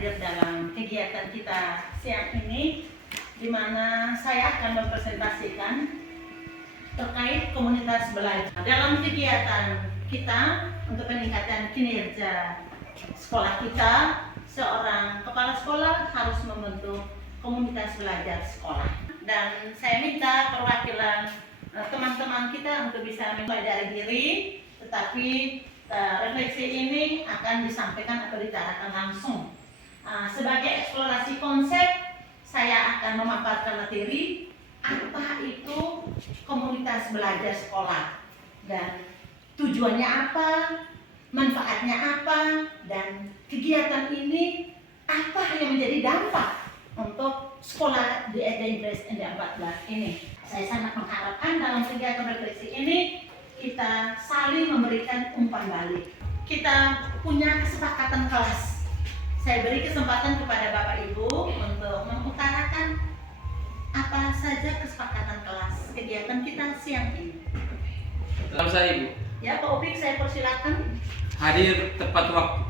hadir dalam kegiatan kita siang ini, di mana saya akan mempresentasikan terkait komunitas belajar. Dalam kegiatan kita untuk peningkatan kinerja sekolah kita, seorang kepala sekolah harus membentuk komunitas belajar sekolah. Dan saya minta perwakilan teman-teman kita untuk bisa mempelajari diri, tetapi refleksi ini akan disampaikan atau ditarakan langsung. Sebagai eksplorasi konsep, saya akan memaparkan materi apa itu komunitas belajar sekolah dan tujuannya apa, manfaatnya apa, dan kegiatan ini apa yang menjadi dampak untuk sekolah di SD Impres ND14 ini. Saya sangat mengharapkan dalam kegiatan refleksi ini kita saling memberikan umpan balik. Kita punya kesepakatan kelas. Saya beri kesempatan kepada Bapak Ibu untuk mengutarakan apa saja kesepakatan kelas kegiatan kita siang ini. Salam saya Ibu. Ya Pak Upik, saya persilakan. Hadir tepat waktu.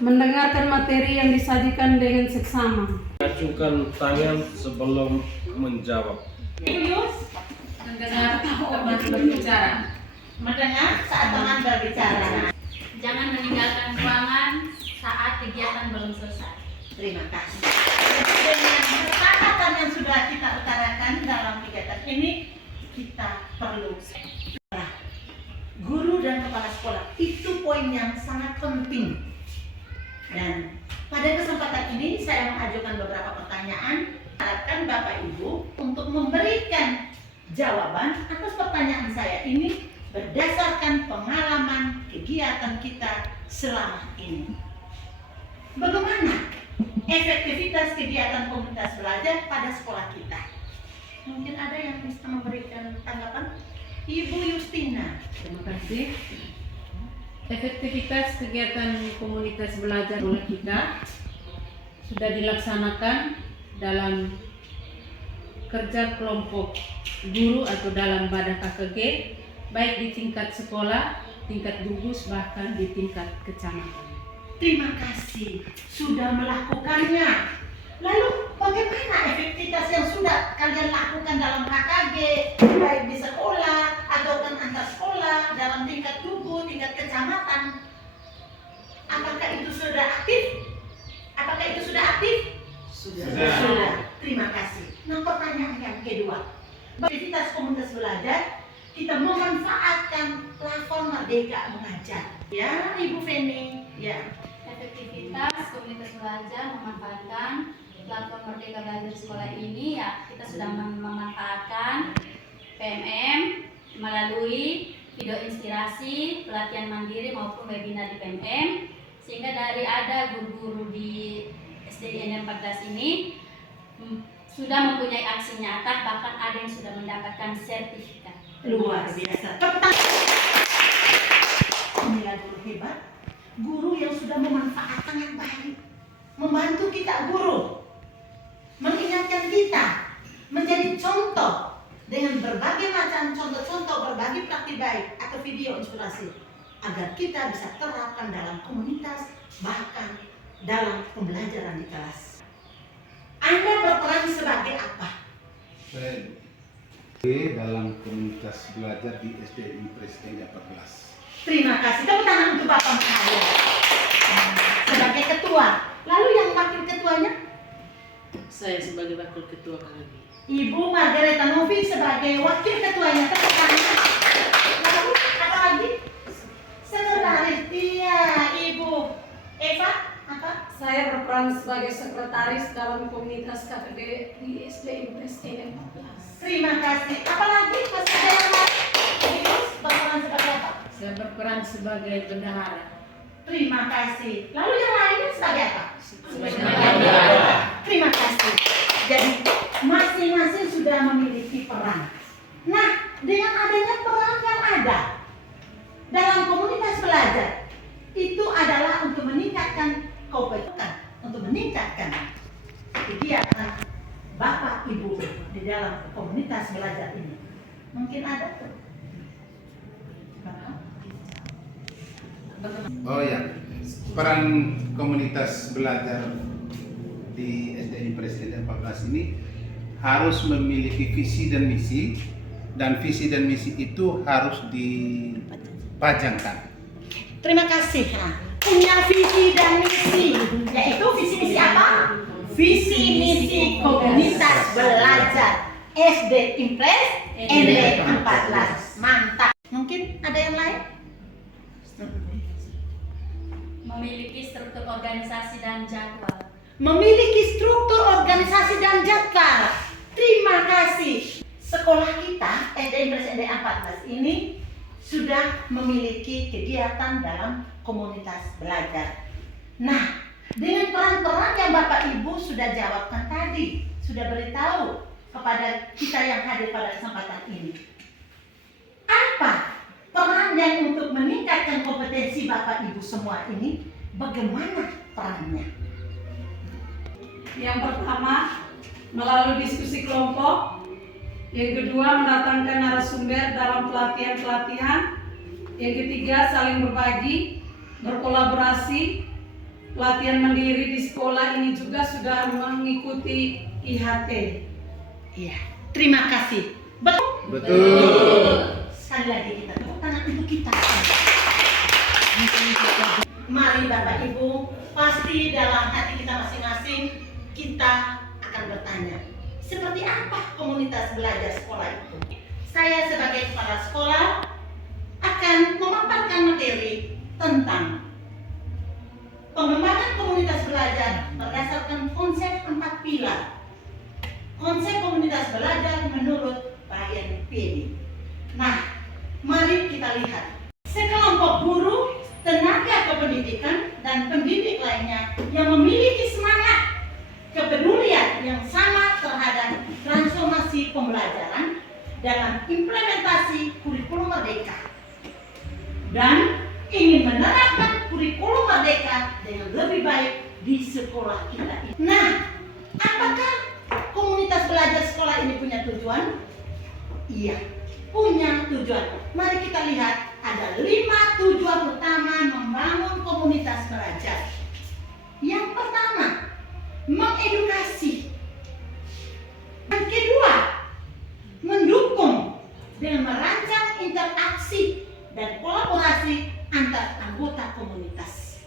Mendengarkan materi yang disajikan dengan seksama. Acungkan tangan sebelum menjawab. Ibu Yus, Mendengar teman berbicara. mendengar saat teman berbicara. Jangan meninggalkan ruangan saat kegiatan belum selesai. Terima kasih. Dengan kesepakatan yang sudah kita utarakan dalam kegiatan ini, kita perlu guru dan kepala sekolah. Itu poin yang sangat penting. Dan pada kesempatan ini saya mengajukan beberapa pertanyaan. Harapkan Bapak Ibu untuk memberikan jawaban atas pertanyaan saya ini berdasarkan pengalaman kegiatan kita selama ini. Bagaimana efektivitas kegiatan komunitas belajar pada sekolah kita? Mungkin ada yang bisa memberikan tanggapan? Ibu Justina. Terima kasih. Efektivitas kegiatan komunitas belajar oleh kita sudah dilaksanakan dalam kerja kelompok guru atau dalam badan KKG, baik di tingkat sekolah, tingkat gugus, bahkan di tingkat kecamatan. Terima kasih sudah melakukannya. Lalu bagaimana efektivitas yang sudah kalian lakukan dalam KKG, baik di sekolah atau antar sekolah, dalam tingkat gugus, tingkat kecamatan? Apakah itu sudah aktif? Apakah itu sudah aktif? Sudah. Terima kasih. Nah, pertanyaan yang kedua, aktivitas komunitas belajar kita memanfaatkan platform Merdeka Mengajar. Ya, Ibu Feni. Ya. Efektivitas komunitas belajar memanfaatkan platform Merdeka Belajar Sekolah ini, ya kita sudah memanfaatkan PMM melalui video inspirasi, pelatihan mandiri maupun webinar di PMM, sehingga dari ada guru-guru di SDIN 14 ini sudah mempunyai aksi nyata, bahkan ada yang sudah mendapatkan sertifikat. Luar biasa. Inilah guru hebat, guru yang sudah memanfaatkan yang baik, membantu kita guru, mengingatkan kita menjadi contoh dengan berbagai macam contoh-contoh, berbagai praktik baik atau video inspirasi agar kita bisa terapkan dalam komunitas, bahkan dalam pembelajaran di kelas. Anda berperan sebagai apa? Saya dalam komunitas belajar di SD Impres ND14. Terima kasih. Tepuk tangan untuk Bapak saya sebagai ketua. Lalu yang wakil ketuanya? Saya sebagai wakil ketua KKG. Ibu Margareta Novi sebagai wakil ketuanya. Tepuk tangan. Lalu apa lagi? Sekretaris. Iya, Ibu Eva. Apa? Saya berperan sebagai sekretaris dalam komunitas KKG di SD Impres ND14. Terima kasih. Apalagi masih ada yang lain? Ibu berperan sebagai apa? Saya berperan sebagai bendahara. Terima kasih. Lalu yang lainnya sebagai apa? Sebagai Terima kasih. Jadi masing-masing sudah memiliki peran. Nah, dengan adanya peran yang ada dalam komunitas belajar, itu adalah untuk meningkatkan kompetensi, untuk meningkatkan kegiatan Bapak Ibu di dalam komunitas belajar ini. Mungkin ada tuh. Oh ya, peran komunitas belajar di SD Impres ND 14 ini harus memiliki visi dan misi, dan visi dan misi itu harus dipajangkan. Terima kasih. Nah, punya visi dan misi, yaitu visi misi apa? Visi misi komunitas belajar SD Impres ND 14. Mantap. Mungkin ada yang lain? Memiliki struktur organisasi dan jadwal. Memiliki struktur organisasi dan jadwal. Terima kasih. Sekolah kita SD Impres ND 14 ini sudah memiliki kegiatan dalam komunitas belajar. Nah, dengan peran-peran yang Bapak Ibu sudah jawabkan tadi, sudah beritahu kepada kita yang hadir pada kesempatan ini. Apa peran yang untuk meningkatkan kompetensi Bapak Ibu semua ini? Bagaimana perannya? Yang pertama, melalui diskusi kelompok. Yang kedua, mendatangkan narasumber dalam pelatihan-pelatihan. Yang ketiga, saling berbagi, berkolaborasi. Pelatihan mandiri di sekolah ini juga sudah mengikuti IHT. Iya, terima kasih. Betul. Betul. Sekali lagi kita tepuk tangan untuk kita. Mari Bapak Ibu, pasti dalam hati kita masing-masing kita akan bertanya, seperti apa komunitas belajar sekolah itu? Saya sebagai kepala sekolah akan memaparkan materi tentang pengembangan komunitas belajar berdasarkan konsep 4 pilar. Konsep komunitas belajar menurut Brian Pedi. Nah, mari kita lihat. Sekelompok guru, tenaga kependidikan, dan pendidik lainnya yang memiliki semangat kepedulian yang sama terhadap transformasi pembelajaran dalam implementasi kurikulum merdeka dan ingin menerapkan kurikulum merdeka dengan lebih baik di sekolah kita ini. Nah, apakah komunitas belajar sekolah ini punya tujuan? Iya, punya tujuan. Mari kita lihat, ada 5 tujuan utama membangun komunitas belajar. Yang pertama, mengedukasi. Yang kedua, mendukung dengan merancang interaksi dan kolaborasi antar anggota komunitas.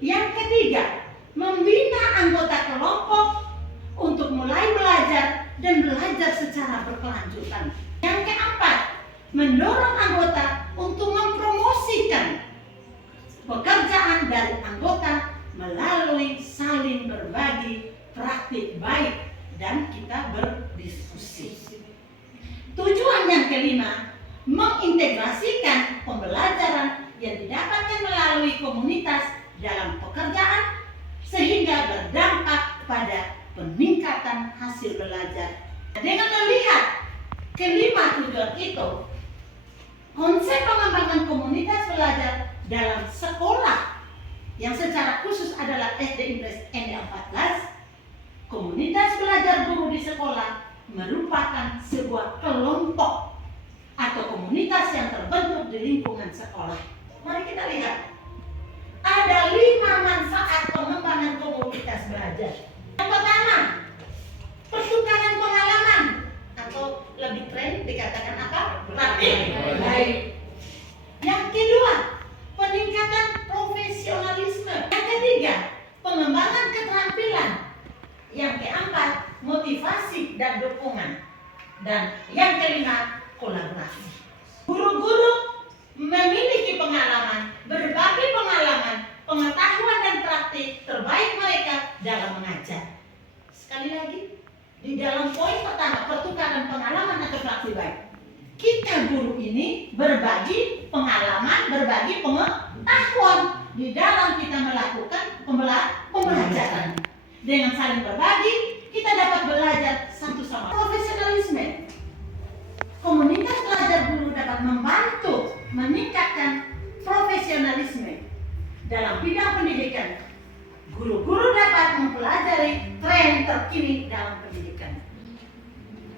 Yang ketiga, membina anggota kelompok untuk mulai belajar dan belajar secara berkelanjutan. Yang keempat, mendorong anggota untuk mempromosikan pekerjaan dari anggota melalui saling berbagi praktik baik dan kita berdiskusi. Tujuan yang kelima, mengintegrasikan pembelajaran yang didapatkan melalui komunitas dalam pekerjaan sehingga berdampak pada peningkatan hasil belajar. Dengan melihat kelima tujuan itu, konsep pengembangan komunitas belajar dalam sekolah yang secara khusus adalah SD Impres ND 14, komunitas belajar guru di sekolah merupakan sebuah kelompok atau komunitas yang terbentuk di lingkungan sekolah. Mari kita lihat. Ada 5 manfaat pengembangan komunitas belajar. Yang pertama, pertukaran pengalaman atau lebih keren dikatakan apa? Praktik baik. Yang kedua, peningkatan profesionalisme. Yang ketiga, pengembangan keterampilan. Yang keempat, motivasi dan dukungan. Dan yang kelima, kolaborasi. Guru-guru memiliki pengalaman, berbagi pengalaman, pengetahuan dan praktik terbaik mereka dalam mengajar. Sekali lagi, di dalam poin pertama, pertukaran pengalaman atau praktik baik. Kita guru ini berbagi pengalaman, berbagi pengetahuan di dalam kita melakukan pembelajaran. Dengan saling berbagi, kita dapat belajar satu sama lain. Profesionalisme. Komunitas belajar guru dapat membantu meningkatkan profesionalisme dalam bidang pendidikan. Guru-guru dapat mempelajari tren terkini dalam pendidikan.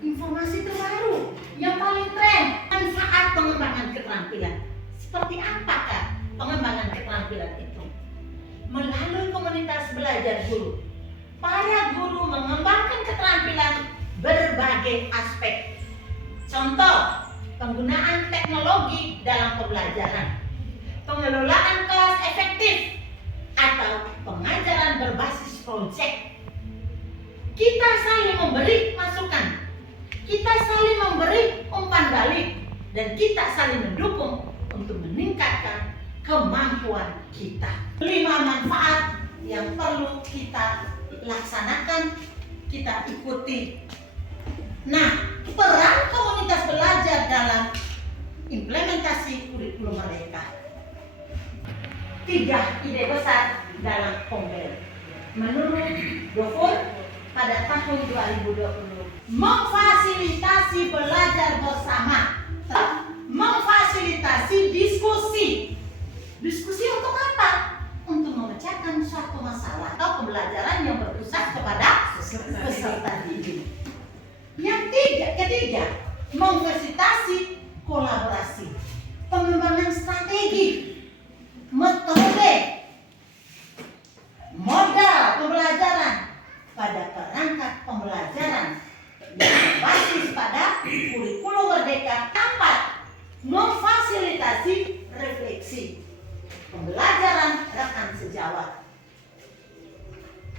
Informasi terbaru yang paling tren, manfaat pengembangan keterampilan. Seperti apakah pengembangan keterampilan itu? komunitas belajar guru. Para guru mengembangkan keterampilan berbagai aspek. Contoh, penggunaan teknologi dalam pembelajaran, pengelolaan kelas efektif, atau pengajaran berbasis proyek. Kita saling memberi masukan, kita saling memberi umpan balik, dan kita saling mendukung untuk meningkatkan kemampuan kita. 5 manfaat yang perlu kita laksanakan, kita ikuti. Nah, peran komunitas belajar dalam implementasi kurikulum Merdeka. 3 ide besar dalam Kombel. Menurut Gofur, pada tahun 2020, memfasilitasi belajar bersama, memfasilitasi diskusi. Diskusi untuk apa? Untuk memecahkan suatu masalah atau pembelajaran yang berpusat kepada peserta didik. Yang ketiga, memfasilitasi kolaborasi, pengembangan strategi, metode, modal pembelajaran pada perangkat pembelajaran yang berbasis pada kurikulum Merdeka. 4, memfasilitasi refleksi, pembelajaran rekan sejawat.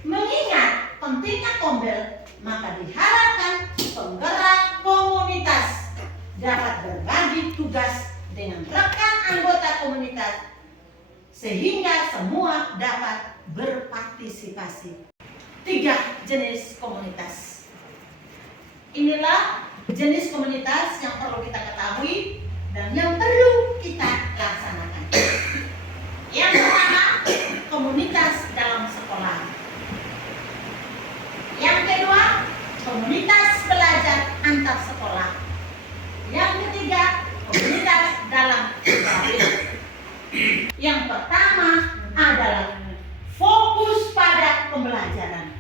Mengingat pentingnya Kombel, maka diharapkan penggerak komunitas dapat berbagi tugas dengan rekan anggota komunitas sehingga semua dapat berpartisipasi. 3 jenis komunitas. Inilah jenis komunitas yang perlu kita ketahui dan yang perlu kita laksanakan. Yang pertama, komunitas dalam sekolah. Yang kedua, komunitas belajar antar sekolah. Yang ketiga, komunitas dalam sekolah. Yang pertama adalah fokus pada pembelajaran.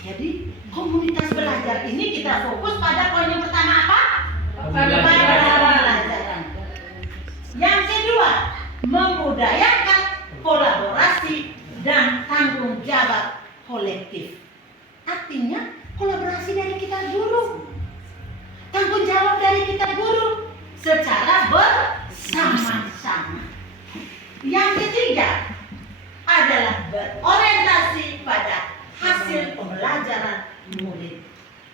Jadi komunitas belajar ini kita fokus pada poin yang pertama apa? Pada pembelajaran. Yang kedua, membudayakan kolaborasi dan tanggung jawab kolektif. Artinya kolaborasi dari kita guru, tanggung jawab dari kita guru secara bersama-sama. Yang ketiga adalah berorientasi pada hasil pembelajaran murid.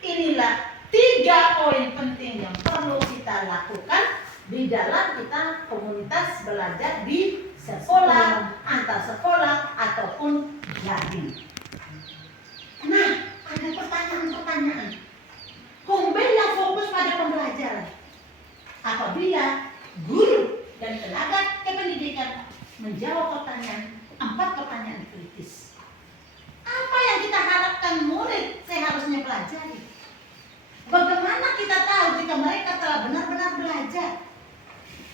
Inilah 3 poin penting yang perlu kita lakukan di dalam kita komunitas belajar di sekolah, antar sekolah, ataupun daring. Nah, ada pertanyaan-pertanyaan. Kombel yang fokus pada pembelajaran. Apabila guru dan tenaga kependidikan menjawab pertanyaan, 4 pertanyaan kritis. Apa yang kita harapkan murid seharusnya pelajari? Bagaimana kita tahu jika mereka telah benar-benar belajar?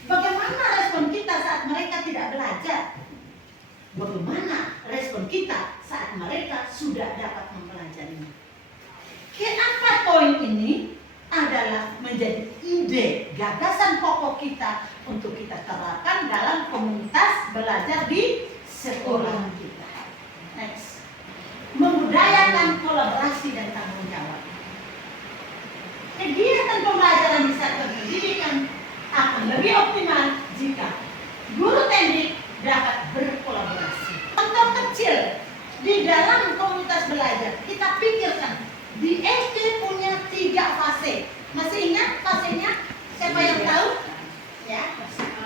Bagaimana respon kita saat mereka tidak belajar? Bagaimana respon kita saat mereka sudah dapat mempelajarinya? Keempat poin ini adalah menjadi ide gagasan pokok kita untuk kita terapkan dalam komunitas belajar di sekolah kita. Next, membudayakan kolaborasi dan tanggung jawab. Kegiatan pembelajaran di sektor pendidikan akan lebih optimal jika guru teknik dapat berkolaborasi. Contoh kecil di dalam komunitas belajar, kita pikirkan di SD punya 3 fase. Masih ingat fasenya? Siapa yang tahu? Ya,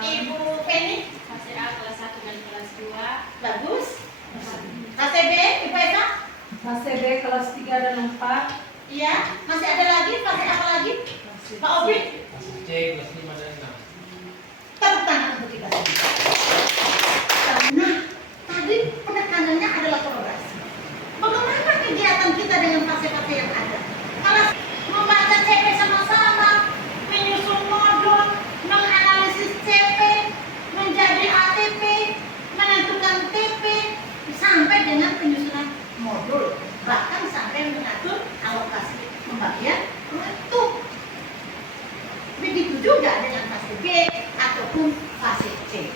Ibu Penny. Fase A kelas 1 dan kelas 2. Bagus. Fase B, Ibu Eva? Fase B kelas 3 dan 4. Iya. Masih ada lagi? Fase apa lagi? Pak Obi? C kelas 5 dan 6. Tepuk tangan untuk kita semua. Nah, tadi penekanannya adalah kolaborasi. Bagaimana kegiatan kita dengan fase-fase yang ada? Kalau membaca CP sama-sama, menyusun modul, menganalisis CP, menjadi ATP, menentukan TP, sampai dengan penyusunan modul, bahkan sampai mengatur alokasi pembagian waktu. Begitu juga dengan fase B ataupun fase C.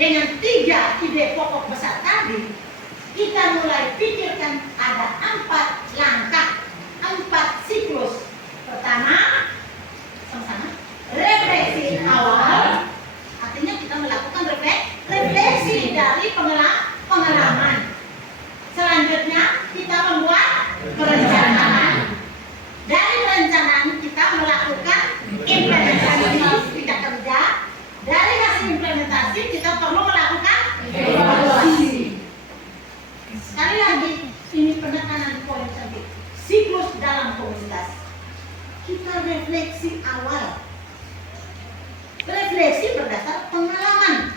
dengan 3 ide pokok besar tadi, kita mulai pikirkan ada 4 langkah, 4 siklus. Pertama, sama-sama, refleksi awal, artinya kita melakukan refleksi dari pengalaman. Selanjutnya kita membuat perencanaan. Dari perencanaan kita melakukan implementasi, kita kerja. Dari hasil implementasi kita perlu melakukan evaluasi. Sekali lagi, ini penekanan poin penting. Siklus dalam komunitas. Kita refleksi awal. Refleksi berdasar pengalaman.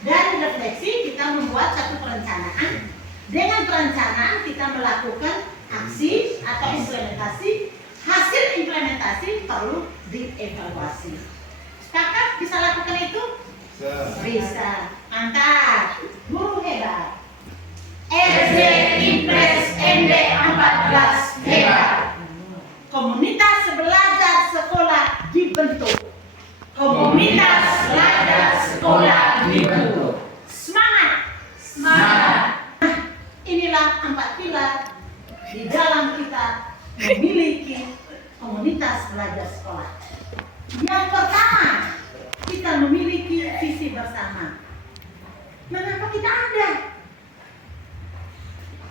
Dari refleksi kita membuat satu perencanaan. Dengan perencanaan kita melakukan aksi atau implementasi. Hasil implementasi perlu dievaluasi. Sepakat bisa lakukan itu? Bisa. Mantap. Guru hebat. SD Impres ND 14 hebat. Komunitas belajar sekolah dibentuk. Komunitas belajar sekolah dibentuk. Semangat. Semangat. Nah, inilah 4 pilar di dalam kita memiliki komunitas belajar sekolah. Yang pertama, kita memiliki visi bersama. Mengapa kita ada?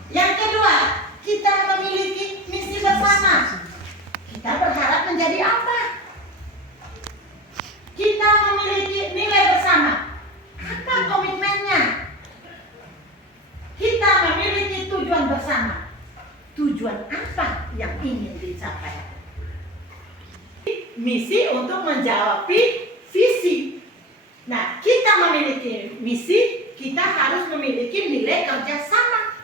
Yang kedua, kita memiliki misi bersama. Kita berharap menjadi apa? Kita memiliki nilai bersama. Apa komitmennya? Kita memiliki tujuan bersama. Tujuan apa yang ingin dicapai? Misi untuk menjawab visi. Nah, kita memiliki misi, kita harus memiliki nilai kerjasama.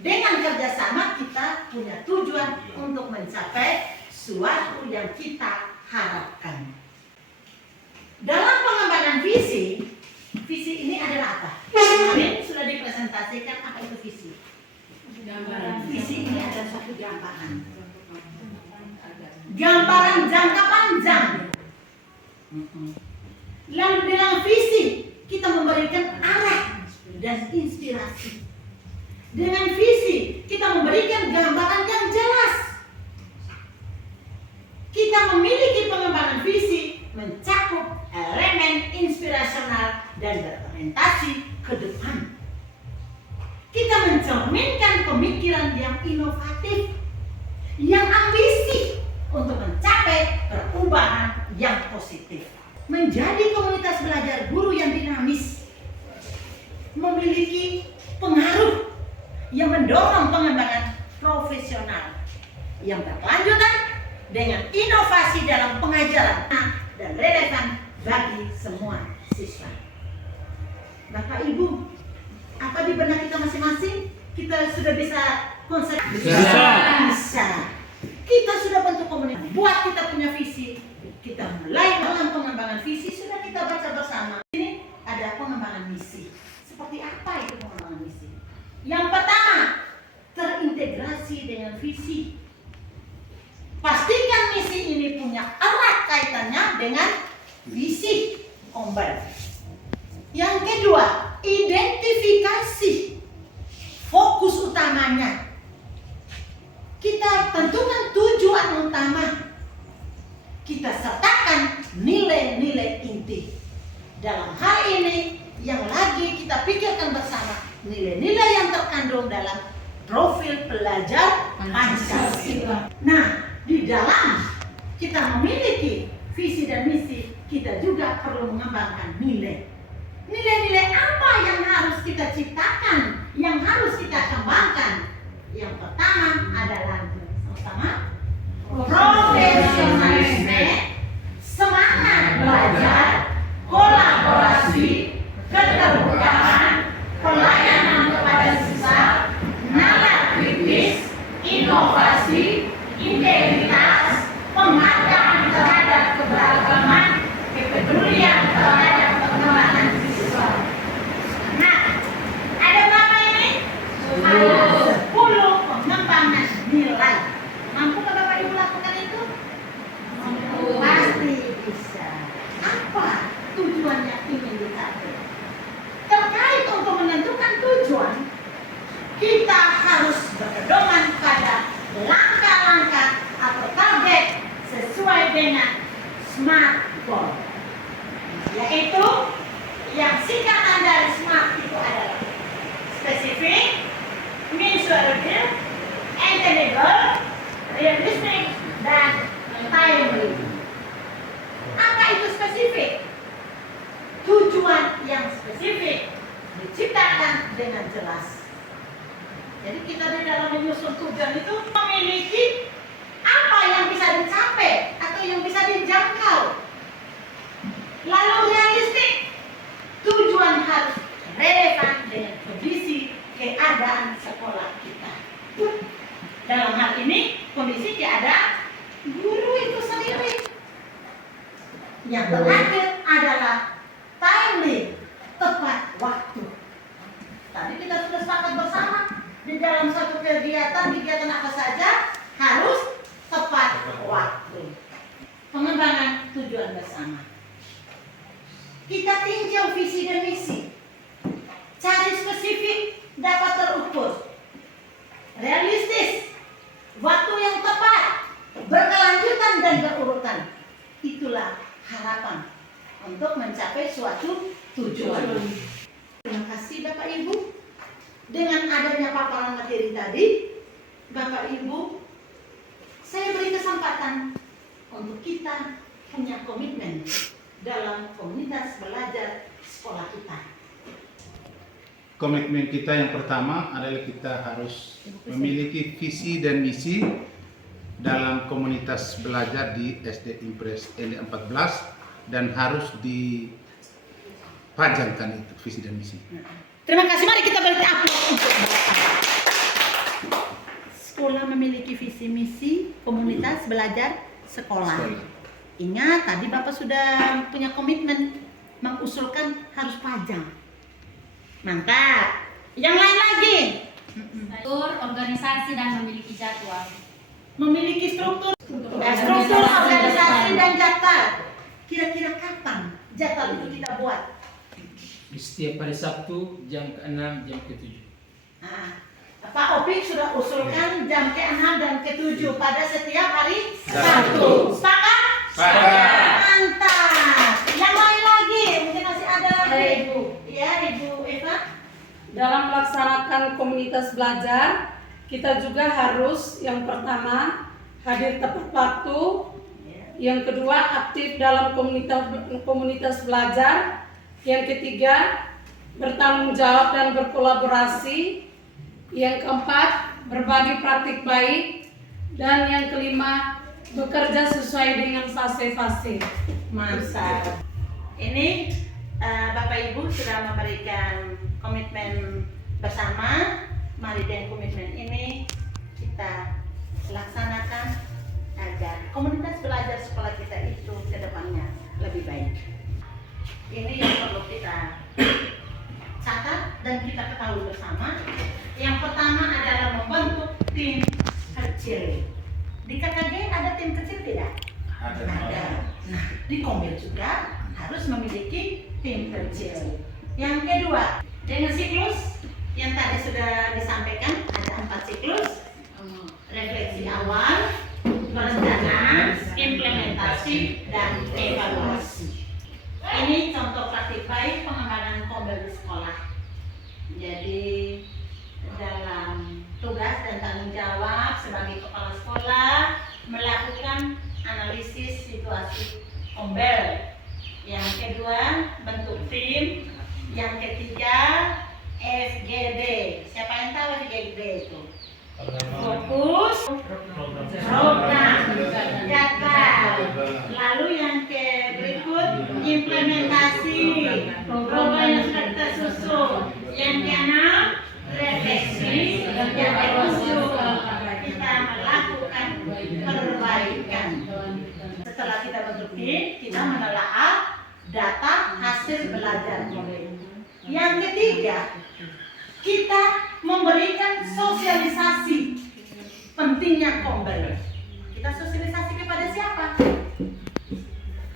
Dengan kerjasama kita punya tujuan untuk mencapai suatu yang kita harapkan. Dalam pengembangan visi ini adalah apa? Kemarin sudah dipresentasikan apa itu visi. Visi ini adalah suatu gambaran. Gambaran jangka panjang. Lalu dalam visi kita memberikan arah dan inspirasi. Dengan visi kita memberikan gambaran yang jelas. Kita memiliki pengembangan visi mencakup elemen inspirasional dan berorientasi ke depan. Kita mencerminkan pemikiran yang inovatif, yang ambisi untuk mencapai perubahan yang positif. Menjadi komunitas belajar guru yang dinamis, memiliki pengaruh yang mendorong pengembangan profesional yang berkelanjutan dengan inovasi dalam pengajaran dan relevan bagi semua siswa. Bapak Ibu, apa di benak kita masing-masing? Kita sudah bisa konsep? Bisa. Kita sudah bentuk komunitas. Buat kita punya visi. Kita mulai dalam pengembangan visi. Sudah kita baca bersama. Ini ada pengembangan misi. Seperti apa itu pengembangan misi? Yang pertama, terintegrasi dengan visi. Pastikan misi ini punya erat kaitannya dengan visi Ombel. Yang kedua, identifikasi fokus utamanya. Kita tentukan tujuan utama. Kita sertakan nilai-nilai inti. Dalam hal ini yang lagi kita pikirkan bersama, nilai-nilai yang terkandung dalam profil pelajar Pancasila. Nah, di dalam kita memiliki visi dan misi, kita juga perlu mengembangkan nilai. Nilai-nilai apa yang harus kita ciptakan, yang harus kita kembangkan? Yang pertama adalah sama-sama profesionalisme, semangat belajar, kolaborasi, keterbukaan, pelayanan kepada siswa, nalar kritis, inovasi, integritas, penghargaan terhadap keberagaman, kepedulian terhadap perkembangan siswa. Nah, dengan jelas. Jadi kita di dalam menyusun tujuan itu memiliki apa yang bisa dicapai atau yang bisa dijangkau. Lalu realistik. Tujuan harus relevan dengan kondisi keadaan sekolah kita. Dalam hal ini kondisi keadaan guru itu sendiri. Yang terakhir adalah timely, tepat waktu. Tadi kita sudah sepakat bersama di dalam satu kegiatan apa saja harus tepat waktu. Pengembangan tujuan bersama. Kita tinjau visi dan misi. Cari spesifik, dapat terukur. Realistis, waktu yang tepat, berkelanjutan dan berurutan. Itulah harapan untuk mencapai suatu tujuan. Terima kasih Bapak Ibu. Dengan adanya paparan materi tadi, Bapak Ibu, saya beri kesempatan untuk kita punya komitmen dalam komunitas belajar sekolah kita. Komitmen kita yang pertama adalah kita harus memiliki visi dan misi dalam komunitas belajar di SD Impres LD 14 dan harus dipajangkan itu visi dan misi. Terima kasih, mari kita beri aplaus untuk Bapak. Sekolah memiliki visi misi komunitas belajar sekolah. Ingat, tadi Bapak sudah punya komitmen mengusulkan harus pajang. Mantap. Yang lain lagi. Struktur, organisasi, dan memiliki jadwal. Memiliki struktur organisasi dan jadwal. Kira-kira kapan jadwal itu kita buat? Di setiap hari Sabtu jam ke-6, jam ke-7. Nah, Pak Opik sudah usulkan jam ke-6 dan ke-7 pada setiap hari Sabtu. Sepakat? Sepakat. Mantap. Yang lain lagi, mungkin masih ada lagi. Ibu. Ya, Ibu Eva. Dalam melaksanakan komunitas belajar, kita juga harus yang pertama hadir tepat waktu, yang kedua aktif dalam komunitas belajar, yang ketiga bertanggung jawab dan berkolaborasi, yang keempat berbagi praktik baik, dan yang kelima bekerja sesuai dengan fase-fase. Mantap. Ini Bapak Ibu sudah memberikan komitmen bersama. Mari dengan komitmen ini kita laksanakan agar komunitas belajar sekolah kita itu ke depannya lebih baik. Ini yang perlu kita catat dan kita ketahui bersama. Yang pertama adalah membentuk tim kecil. Di KKG ada tim kecil tidak? Ada. Nah, di Kombel juga harus memiliki tim kecil. Yang kedua, dengan siklus yang tadi sudah disampaikan, ada 4 siklus. Refleksi awal, perencanaan, implementasi, dan evaluasi. Ini contoh praktik baik pengembangan Kombel di sekolah. Jadi dalam tugas dan tanggung jawab sebagai kepala sekolah melakukan analisis situasi Kombel. Yang kedua, bentuk tim. Yang ketiga, FGD. Siapa yang tahu FGD itu? Fokus, program, jadwal. Lalu yang berikut, implementasi program yang sudah kita susun. Yang keenam, refleksi. Yang ketujuh, kita melakukan perbaikan. Setelah kita bentuk tim, kita menelaah data hasil belajar. Yang ketiga, kita memberikan sosialisasi pentingnya Kombel. Kita sosialisasi kepada siapa?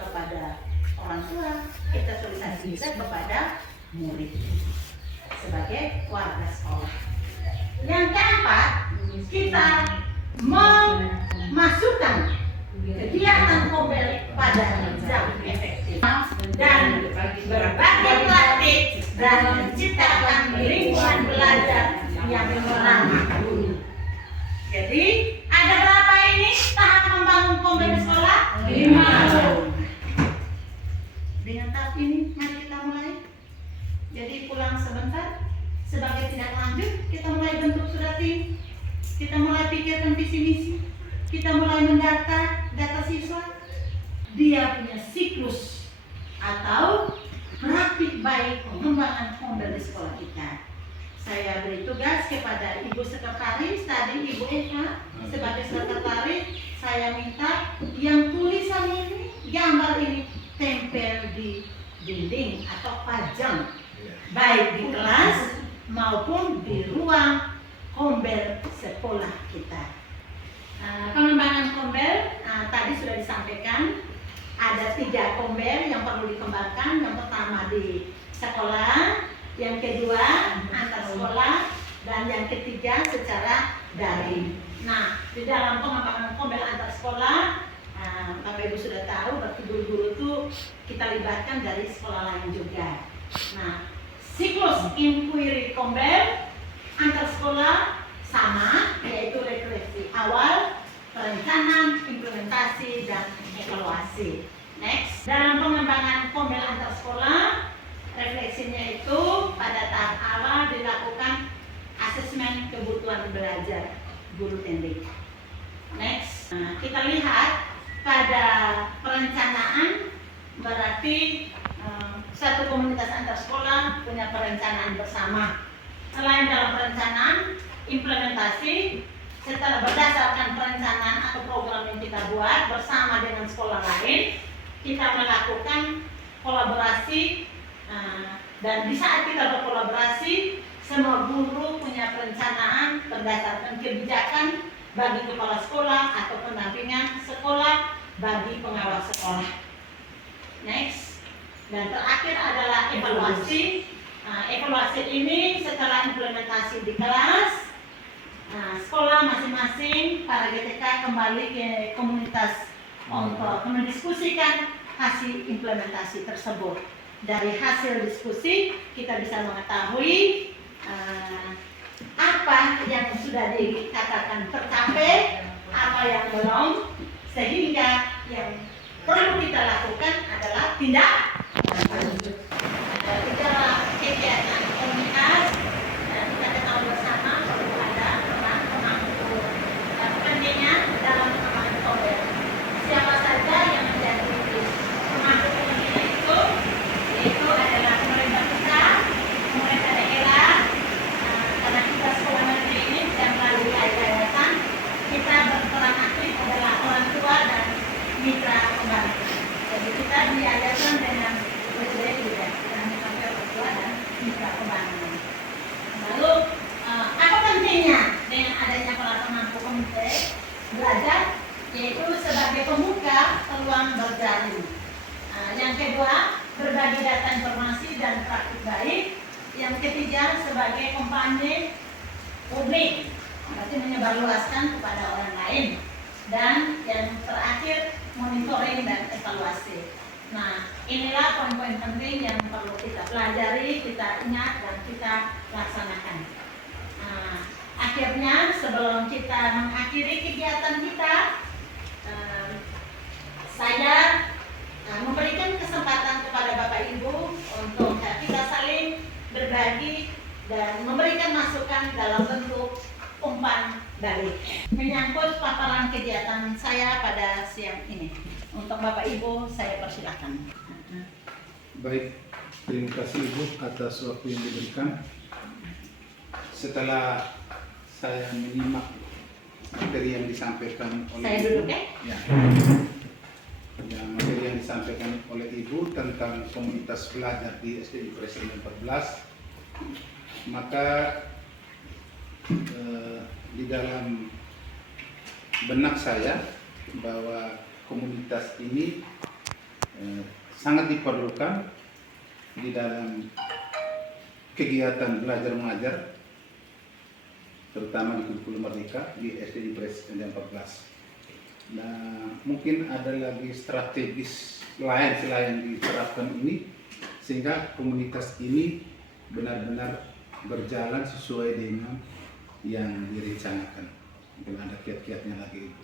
Kepada orang tua. Kita sosialisasi juga kepada murid sebagai warga sekolah. Yang keempat, kita memasukkan kegiatan Kombel pada jam efektif dan berbagi praktik dan menciptakan lingkungan belajar yang ramah guru. Jadi ada berapa ini tahap membangun Kombel di sekolah? 5. Dengan tahap ini mari kita mulai. Jadi pulang sebentar, sebagai tindak lanjut, kita mulai bentuk sudah tim, kita mulai pikirkan visi misi, kita mulai mendata data siswa, dia punya siklus atau praktik baik pengembangan kombel di sekolah kita. Saya beri tugas kepada Ibu Sekretaris, tadi Ibu Eva sebagai sekretaris, saya minta yang tulisan ini, gambar ini tempel di dinding atau pajang, baik di kelas maupun di ruang kombel sekolah kita. Pengembangan kombel tadi sudah disampaikan, ada 3 kombel yang perlu dikembangkan. Yang pertama di sekolah, yang kedua antar sekolah, dan yang ketiga secara daring. Nah, di dalam pengembangan kombel antar sekolah, Bapak Ibu sudah tahu, berarti guru-guru itu kita libatkan dari sekolah lain juga. Nah, siklus inquiry kombel antar sekolah sama, yaitu refleksi awal, perencanaan, implementasi, dan evaluasi. Next, dalam pengembangan kombel antar sekolah, refleksinya itu pada tahap awal dilakukan asesmen kebutuhan belajar guru TNB. Next, kita lihat pada perencanaan, berarti satu komunitas antar sekolah punya perencanaan bersama. Selain dalam perencanaan, implementasi setelah berdasarkan perencanaan atau program yang kita buat bersama dengan sekolah lain, kita melakukan kolaborasi. Dan di saat kita berkolaborasi, semua guru punya perencanaan berdasarkan kebijakan bagi kepala sekolah atau pendampingan sekolah bagi pengawas sekolah. Next, dan terakhir adalah evaluasi. Evaluasi ini setelah implementasi di kelas, sekolah masing-masing para GTK kembali ke komunitas untuk mendiskusikan hasil implementasi tersebut. Dari hasil diskusi kita bisa mengetahui apa yang sudah dikatakan tercapai, apa yang belum, sehingga yang perlu kita lakukan adalah tindak lanjut. Di dalam kegiatan komunitas kita ketahui bersama perlu ada peran pemangku kepentingan dalam pengembangan kombel. Siapa saja yang menjadi pemangku kepentingan itu adalah pemerintah pusat, pemerintah daerah, karena kita sekolah negeri ini dan melalui yayasan, kita berperan aktif adalah orang tua dan mitra pembantu. Jadi kita di yayasan dengan BCD juga, dan sampai orang tua dan mitra pembantu. Lalu apa pentingnya dengan adanya para pemangku komite belajar, yaitu sebagai pembuka peluang berjalan. Yang kedua, berbagi data informasi dan praktik baik. Yang ketiga, sebagai kampanye publik, berarti menyebarluaskan kepada orang lain. Dan yang terakhir, monitoring dan evaluasi. Nah, inilah poin-poin penting yang perlu kita pelajari, kita ingat, dan kita laksanakan. Akhirnya, sebelum kita mengakhiri kegiatan kita, saya memberikan kesempatan kepada Bapak Ibu untuk kita saling berbagi dan memberikan masukan dalam bentuk umpan balik menyangkut paparan kegiatan saya pada siang ini. Untuk Bapak Ibu saya persilakan. Baik, terima kasih Ibu atas waktu yang diberikan. Setelah saya menyimak materi yang disampaikan oleh Saya Ibu, duduk ya. Ya, materi yang disampaikan oleh Ibu tentang komunitas belajar di SDI Presiden 14, maka di dalam benak saya bahwa komunitas ini sangat diperlukan di dalam kegiatan belajar mengajar, terutama di kurikulum Merdeka di SDI Presiden 14. Nah, mungkin ada lagi strategis lain selain diterapkan ini, sehingga komunitas ini benar-benar berjalan sesuai dengan yang direncanakan. Mungkin ada kiat-kiatnya lagi.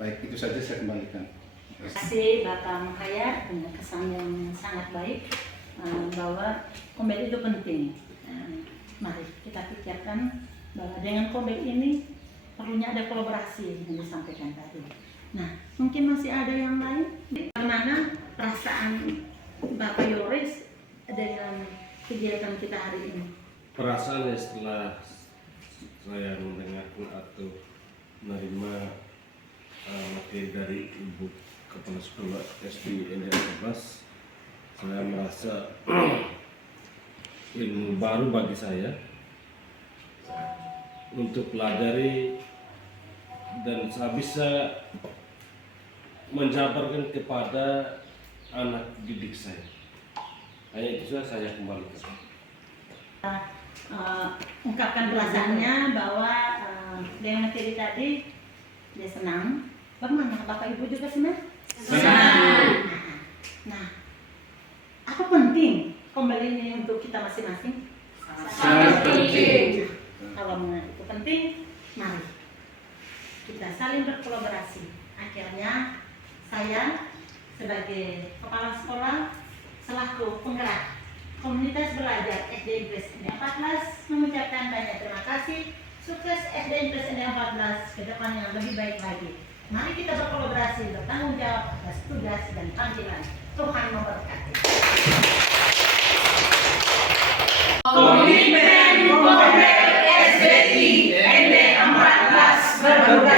Baik, itu saja saya kembalikan. Terima kasih Bapak Mukhayat, punya kesan yang sangat baik bahwa kombel itu penting. mari kita pikirkan bahwa dengan kode ini perlunya ada kolaborasi yang disampaikan tadi. Nah, mungkin masih ada yang lain? Bagaimana perasaan Bapak Yoris dengan kegiatan kita hari ini? Perasaan setelah saya mendengarkan atau menerima materi dari Ibu Kepala Sekolah SD ND 14, saya merasa ilmu baru bagi saya untuk pelajari dan saya bisa menjabarkan kepada anak didik saya. Hanya itu saja saya kembalikan. Ungkapkan perasaannya bahwa dengan materi tadi dia senang. Bagaimana Bapak Ibu juga senang? Senang. Nah, apa penting kembali ini untuk kita masing-masing? Sangat penting. Kalau itu penting, mari kita saling berkolaborasi. Akhirnya saya sebagai kepala sekolah selaku penggerak komunitas belajar SD Impres ND 14 mengucapkan banyak terima kasih. Sukses SD Impres ND 14 ke depan yang lebih baik lagi. Mari kita berkolaborasi, bertanggung jawab atas tugas dan panggilan. Tuhan memberkati. Komitmen Komdel SBI ND 14 berbuka